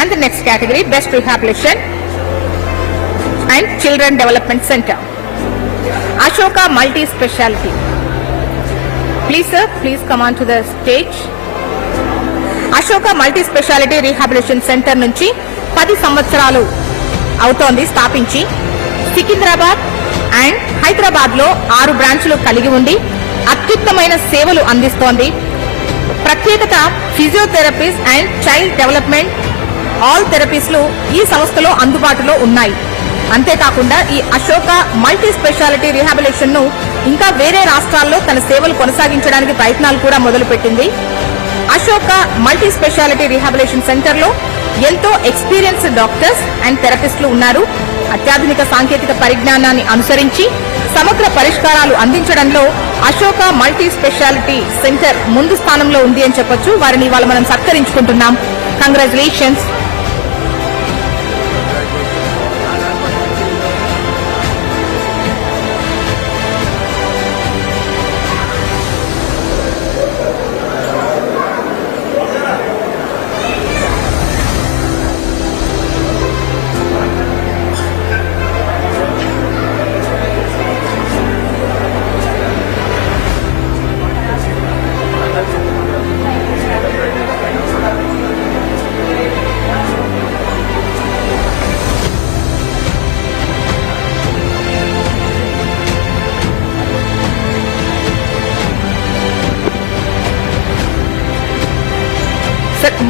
And the next category, Best Rehabilitation and Children Development Center, Ashoka Multi-Speciality. Please sir, please come on to the stage. Ashoka Multi-Speciality Rehabilitation Center నుంచి 10 సంవత్సరాలు అవుతోంది స్థాపించి. Secunderabad and Hyderabad లో 6 బ్రాంచ్లు కలిగి ఉండి అత్యుత్తమైన సేవలు అందిస్తోంది. ప్రత్యేకత physiotherapies and child development all థెరపీస్లు ఈ సంస్థలో అందుబాటులో ఉన్నాయి. అంతేకాకుండా ఈ అశోక మల్టీ స్పెషాలిటీ రిహాబిలిటేషన్ ను ఇంకా వేరే రాష్ట్రాల్లో తన సేవలు కొనసాగించడానికి ప్రయత్నాలు కూడా మొదలుపెట్టింది. Ashoka multi speciality rehabilitation centre లో ఎంతో ఎక్స్పీరియన్స్డ్ డాక్టర్స్ అండ్ థెరపిస్టులు ఉన్నారు. అత్యాధునిక సాంకేతిక పరిజ్ఞానాన్ని అనుసరించి సమగ్ర పరిష్కారాలు అందించడంలో అశోక మల్టీ స్పెషాలిటీ సెంటర్ ముందు స్థానంలో ఉంది అని చెప్పొచ్చు. వారిని ఇవాళ మనం సత్కరించుకుంటున్నాం. కంగ్రాచులేషన్స్.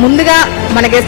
ముందుగా మన గెస్ట్